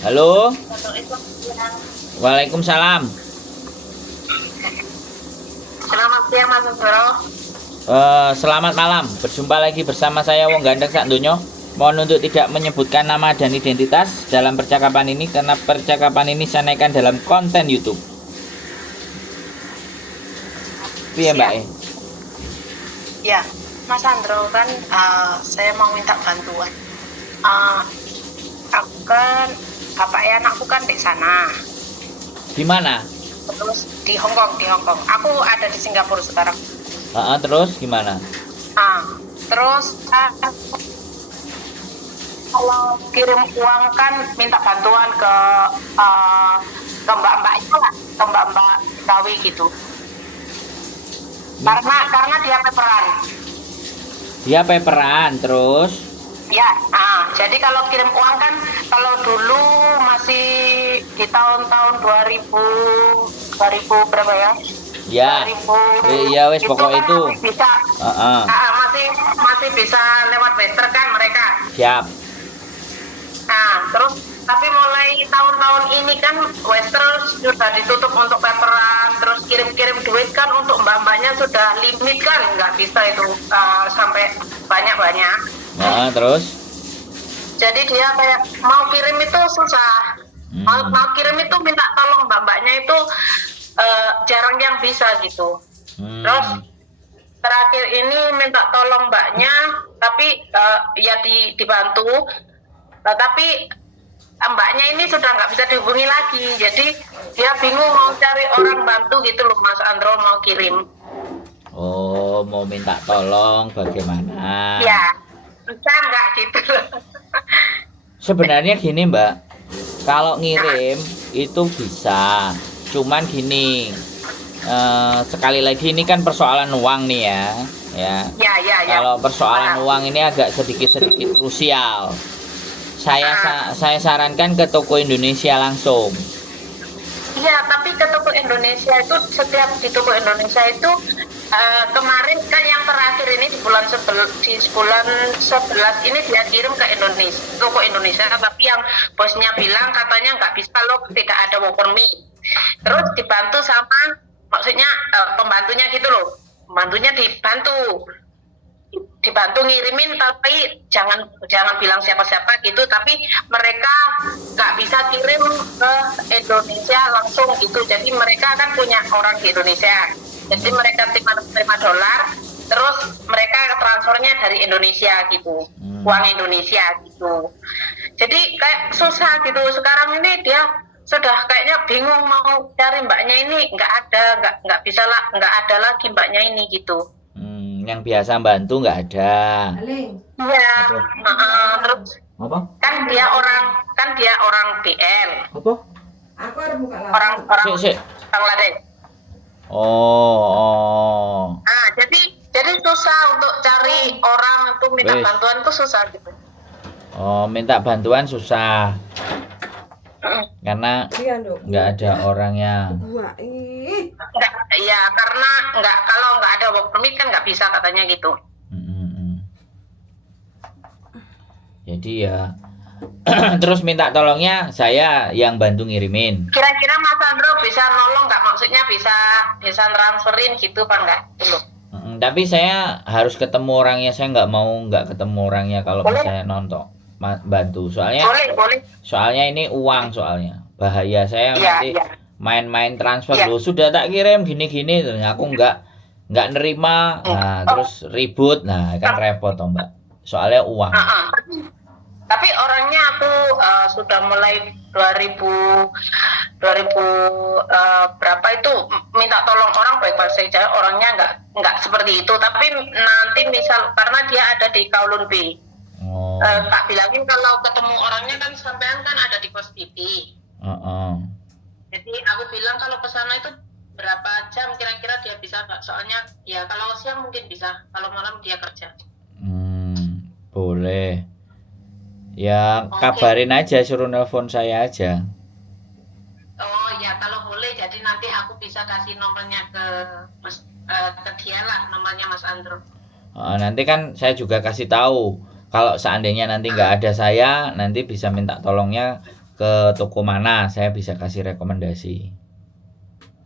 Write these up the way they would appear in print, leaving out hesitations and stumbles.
Halo. Waalaikumsalam. Selamat siang Mas Bro. Selamat malam. Berjumpa lagi bersama saya Wong Gandeng sak donya. Mohon untuk tidak menyebutkan nama dan identitas dalam percakapan ini karena percakapan ini saya naikkan dalam konten YouTube. Iya Mbak. Ya, Mas Andro kan saya mau minta bantuan. Aku kan bapaknya anakku kan di sana. Di mana? Terus di Hong Kong. Aku ada di Singapura sekarang. Terus gimana? Terus kalau kirim uang kan minta bantuan ke mbak-mbaknya lah, ke mbak-mbak Kawi gitu. Karena dia paperan. Dia paperan terus. Ya, jadi kalau kirim uang kan kalau dulu masih di tahun-tahun 2000 berapa ya? Ya. 2000. Iya wes pokok kan itu. Masih bisa. Masih bisa lewat Western kan mereka. Siap. Terus tapi mulai tahun-tahun ini kan Western sudah ditutup untuk paperan, terus kirim-kirim duit kan untuk mbak-mbaknya sudah limit kan, nggak bisa itu sampai banyak-banyak. Terus? Jadi dia kayak mau kirim itu susah, mau kirim itu minta tolong mbak-mbaknya itu jarang yang bisa gitu. Terus terakhir ini minta tolong mbaknya, tapi ya dibantu. Tapi mbaknya ini sudah nggak bisa dihubungi lagi, jadi dia bingung mau cari orang bantu gitu loh Mas Andro, mau kirim. Oh, mau minta tolong bagaimana? Ya, bisa nggak gitu loh. Sebenarnya gini Mbak, kalau ngirim itu bisa, cuman gini, sekali lagi ini kan persoalan uang nih ya. Ya. Kalau persoalan uang ini agak sedikit krusial. Saya sarankan ke toko Indonesia langsung. Iya, tapi ke toko Indonesia itu setiap di toko Indonesia itu kemarin kan yang terakhir ini di bulan 11 ini dia kirim ke Indonesia, toko Indonesia, tapi yang bosnya bilang katanya nggak bisa loh, tidak ada work permit. Terus dibantu sama, maksudnya pembantunya gitu loh, pembantunya dibantu ngirimin, tapi jangan bilang siapa-siapa gitu, tapi mereka nggak bisa kirim ke Indonesia langsung gitu. Jadi mereka kan punya orang di Indonesia, jadi mereka terima dolar, terus mereka transfernya dari Indonesia gitu, uang Indonesia gitu. Jadi kayak susah gitu. Sekarang ini dia sudah kayaknya bingung mau cari mbaknya ini, nggak ada lagi mbaknya ini gitu. Yang biasa bantu nggak ada. Iya. Terus Apa? kan dia orang BL. Apa? Aku harus buka Orang Sik. Bangladesh. Oh. Jadi susah untuk cari orang untuk minta Wes. bantuan itu susah gitu. Oh, minta bantuan susah. Karena nggak ada orangnya. Iya, karena kalau nggak ada work permit kan nggak bisa katanya gitu. Jadi ya terus minta tolongnya saya yang bantu ngirimin. Kira-kira Mas Andro bisa nolong nggak? Maksudnya bisa transferin gitu kan nggak? Tapi saya harus ketemu orangnya. Saya nggak ketemu orangnya kalau saya nonton bantu. Soalnya boleh. Soalnya ini uang soalnya. Bahaya saya nanti main-main transfer. Iya. Loh, sudah tak kirim gini-gini, ternyata aku nggak nerima. Nah, terus ribut. Nah, kan repot toh, Mbak. Soalnya uang. Tapi orangnya aku sudah mulai 2000 berapa itu minta tolong orang baik-baik saja, orangnya nggak seperti itu. Tapi nanti misal karena dia ada di Kowloon Bay, tak bilangin kalau ketemu orangnya kan sampean kan ada di Pos Pipi. Jadi aku bilang kalau ke sana itu berapa jam kira-kira dia bisa nggak? Soalnya ya kalau siang mungkin bisa, kalau malam dia kerja. Boleh. Ya, kabarin aja, suruh nelpon saya aja. Oh ya, kalau boleh, jadi nanti aku bisa kasih nomornya ke dia lah, nomornya Mas Andro. Nanti kan saya juga kasih tahu. Kalau seandainya nanti nggak ada saya, nanti bisa minta tolongnya ke toko mana, saya bisa kasih rekomendasi.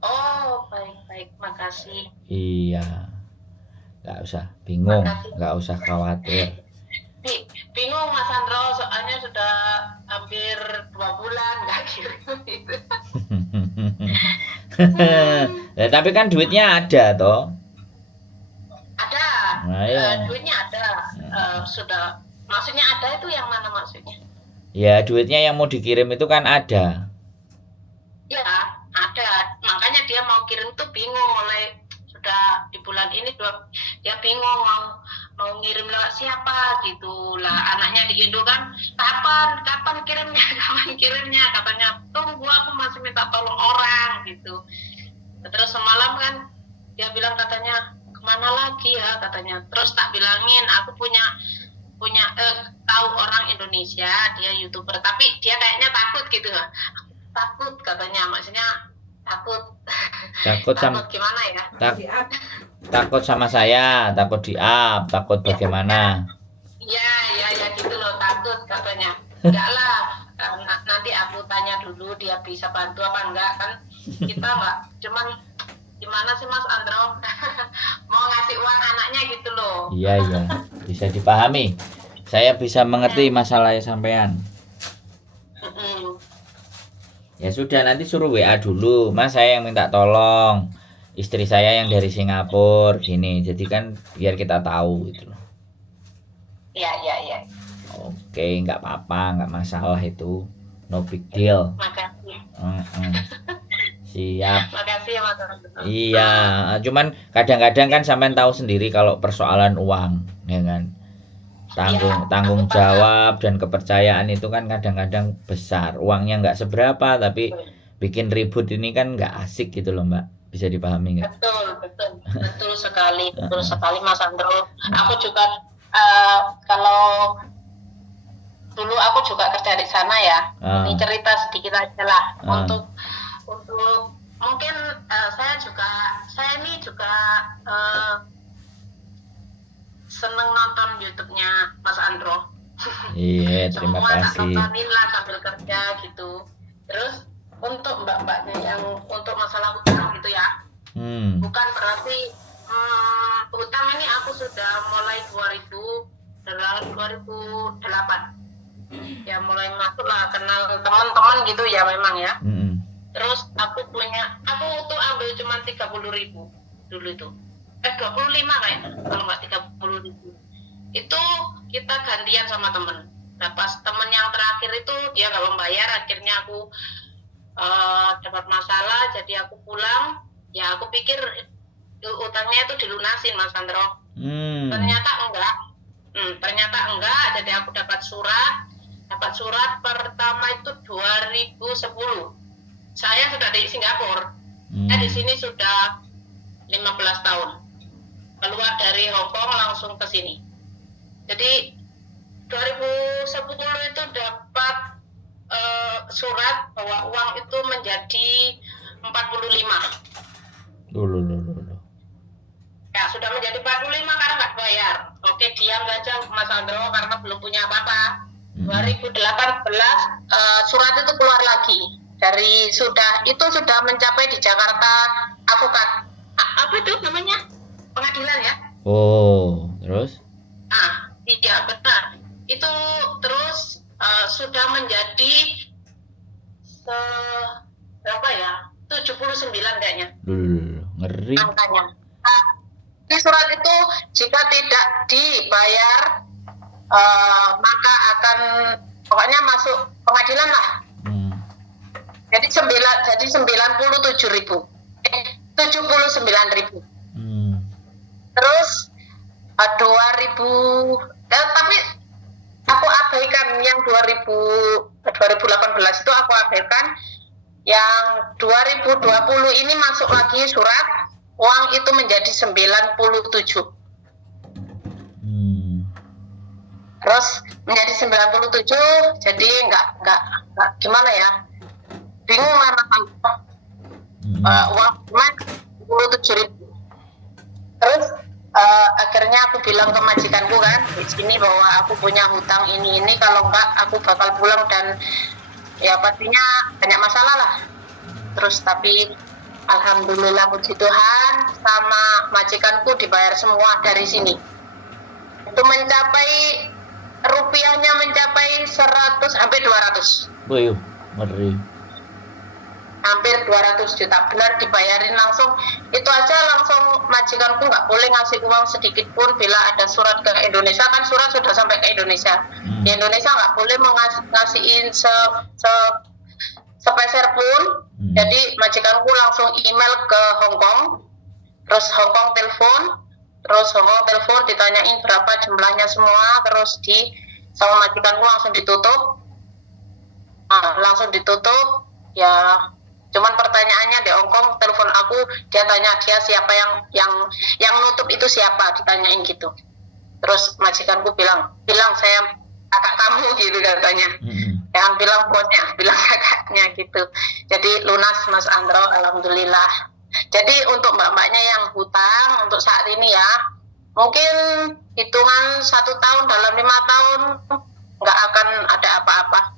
Oh, baik-baik, makasih. Iya, nggak usah bingung, Makasih. nggak usah khawatir. Bingung Mas Andro, soalnya sudah hampir 2 bulan nggak kirim itu. Ya, tapi kan duitnya ada toh. Ada, Nah, iya. duitnya ada. Sudah, maksudnya ada itu yang mana maksudnya? Ya, duitnya yang mau dikirim itu kan ada. Ya, ada. Makanya dia mau kirim tuh bingung oleh sudah di bulan ini dia bingung mau ngirim lewat siapa gitu lah. Anaknya di Indo kan kapan kirimnya kapan kirimnya, katanya tunggu aku masih minta tolong orang gitu. Terus semalam kan dia bilang katanya kemana lagi ya katanya. Terus tak bilangin aku punya tahu orang Indonesia, dia YouTuber tapi dia kayaknya takut gitu. Takut katanya, maksudnya takut Takut gimana ya, takut sama saya, takut di-up, takut bagaimana. ya gitu loh, takut katanya. Enggak lah, nanti aku tanya dulu dia bisa bantu apa enggak, kan kita enggak cuman gimana sih Mas Andro mau ngasih uang anaknya gitu loh. Iya, bisa dipahami. Saya bisa mengerti masalahnya sampean. Ya sudah, nanti suruh WA dulu, Mas, saya yang minta tolong, istri saya yang dari Singapura gini, jadi kan biar kita tahu gitu loh. Ya. Oke, nggak apa-apa, nggak masalah itu, no big deal. Makasih. Siap. Makasih ya Mas Andro. Iya, cuman kadang-kadang kan sampean tahu sendiri kalau persoalan uang, ya kan. Tanggung jawab dan kepercayaan itu kan kadang-kadang besar. Uangnya nggak seberapa, tapi bikin ribut ini kan nggak asik gitu loh, Mbak. Bisa dipahami nggak? Betul sekali Mas Andro. Aku juga kalau dulu aku juga kerja di sana ya. Ini cerita sedikit aja lah untuk mungkin saya ini juga seneng nonton YouTube-nya Mas Andro. Iya, terima Semua tak kasih. nontonin lah sambil kerja gitu. Terus untuk mbak-mbaknya yang untuk masalah hutang gitu ya, bukan berarti hutang ini aku sudah mulai 2008 ya mulai masuk lah, kenal teman-teman gitu ya memang ya. Terus aku tuh ambil cuma 30.000 dulu itu. 25 kayaknya, kalau nggak 30.000. Itu kita gantian sama temen. Nah pas temen yang terakhir itu dia nggak membayar, akhirnya aku dapat masalah, jadi aku pulang. Ya aku pikir utangnya itu dilunasin Mas Andro. Ternyata enggak. Jadi aku dapat surat pertama itu 2010. Saya sudah di Singapura. Saya di sini sudah 15 tahun. Keluar dari Hong Kong langsung ke sini. Jadi 2010 itu dapat surat bahwa uang itu menjadi 45. Ya sudah menjadi 45 karena nggak bayar. Oke, diam saja Mas Andro karena belum punya apa-apa. 2018 surat itu keluar lagi. Sudah mencapai di Jakarta Advokat. Apa itu namanya? Pengadilan ya? Oh, terus? Iya benar. Itu terus sudah menjadi berapa ya? 79 kayaknya. Ngeri. Angkanya. Di surat itu jika tidak dibayar maka akan pokoknya masuk pengadilan lah. Jadi 97.000. 79.000. Terus 2000 tapi aku abaikan yang 2018 itu aku abaikan. Yang 2020 ini masuk lagi surat uang itu menjadi 97. Terus menjadi 97, jadi nggak gimana ya, bingung lah uang cuma 27.000. Terus akhirnya aku bilang ke majikanku kan di sini bahwa aku punya hutang ini kalau enggak aku bakal pulang dan ya pastinya banyak masalah lah. Terus tapi alhamdulillah puji Tuhan sama majikanku dibayar semua dari sini. Itu mencapai rupiahnya mencapai 100 hampir 200. Wih, ngeri. Hampir 200 juta benar dibayarin langsung. Itu aja langsung majikanku nggak boleh ngasih uang sedikit pun bila ada surat ke Indonesia, kan surat sudah sampai ke Indonesia. Di Indonesia nggak boleh ngasihin sepeser pun. Jadi majikanku langsung email ke Hong Kong, terus Hong Kong telepon ditanyain berapa jumlahnya semua, terus sama majikanku langsung ditutup. Langsung ditutup ya. Cuman pertanyaannya di Hong Kong telepon aku, dia tanya dia siapa yang nutup itu siapa, ditanyain gitu. Terus majikanku bilang saya kakak kamu gitu katanya. Yang bilang bosnya, bilang kakaknya gitu. Jadi lunas Mas Andro, alhamdulillah. Jadi untuk mbak-mbaknya yang hutang untuk saat ini ya, mungkin hitungan 1 tahun dalam 5 tahun nggak akan ada apa-apa.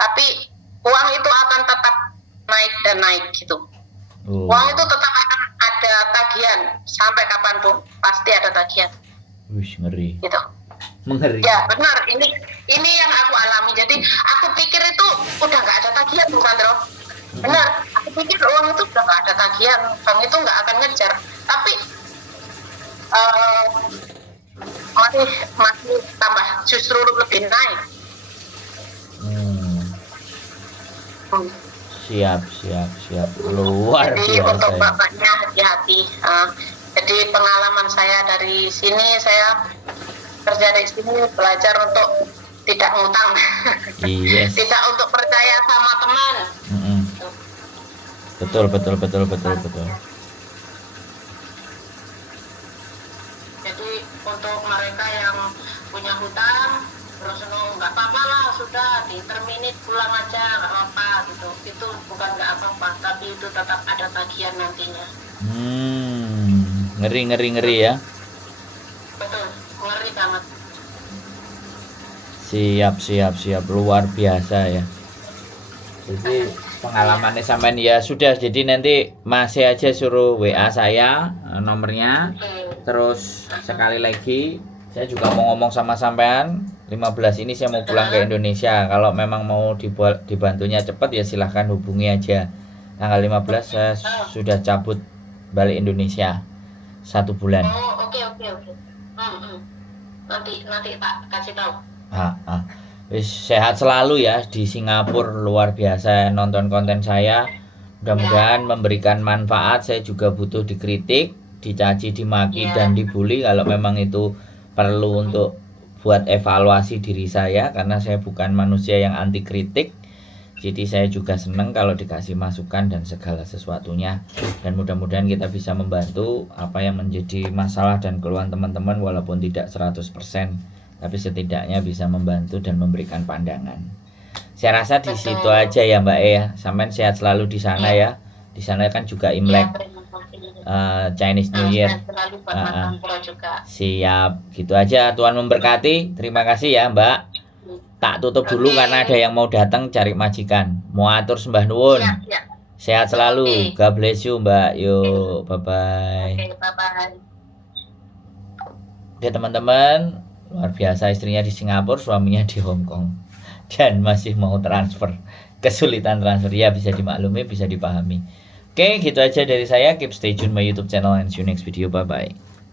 Tapi uang itu akan tetap naik dan naik gitu. Uang itu tetap akan ada tagihan sampai kapanpun, pasti ada tagihan. Wih, ngeri. Gitu. Mengeri. Ya benar, ini yang aku alami. Jadi aku pikir itu udah nggak ada tagihan, Bung Sandro. Benar, aku pikir uang itu udah nggak ada tagihan, bank itu nggak akan ngejar. Tapi masih tambah, justru lebih naik. Siap. Luar jadi biasa. untuk bapaknya hati-hati. Jadi pengalaman saya dari sini, saya kerja di sini belajar untuk tidak ngutang. Yes. Tidak untuk percaya sama teman. Betul. Jadi untuk mereka yang punya hutang, terus nggak apa-apa lah, sudah di-terminate pulang aja, nggak apa-apa gitu. Itu bukan nggak apa-apa, tapi itu tetap ada tagihan nantinya. Ngeri ya. Betul, ngeri banget. Siap, luar biasa ya. Jadi pengalamannya sampean ya sudah, jadi nanti masih aja suruh WA saya nomornya. Terus sekali lagi saya juga mau ngomong sama sampean, 15 ini saya mau pulang ke Indonesia. Kalau memang mau dibantunya cepat ya silahkan hubungi aja. Tanggal 15 saya sudah cabut balik Indonesia 1 bulan. Oh, oke. Nanti tak kasih tahu. Sehat selalu ya di Singapura, luar biasa nonton konten saya. Mudah-mudahan memberikan manfaat. Saya juga butuh dikritik, dicaci, dimaki, dan dibully kalau memang itu perlu untuk buat evaluasi diri saya, karena saya bukan manusia yang anti kritik. Jadi saya juga senang kalau dikasih masukan dan segala sesuatunya, dan mudah-mudahan kita bisa membantu apa yang menjadi masalah dan keluhan teman-teman, walaupun tidak 100%, tapi setidaknya bisa membantu dan memberikan pandangan. Saya rasa di situ aja ya Mbak ya. Sampai sehat selalu di sana ya. Di sana kan juga Imlek, Chinese New Year. Siap, gitu aja. Tuhan memberkati. Terima kasih ya Mbak. Tak tutup dulu karena ada yang mau datang cari majikan. Mau atur sembah nuwun. Sehat selalu. God bless you Mbak. Yuk, bye-bye. Bye-bye. Oke teman-teman, luar biasa, istrinya di Singapura, suaminya di Hong Kong, dan masih mau transfer. Kesulitan transfer ya, bisa dimaklumi, bisa dipahami. Oke, gitu aja dari saya. Keep stay tune my YouTube channel and see you next video. Bye bye.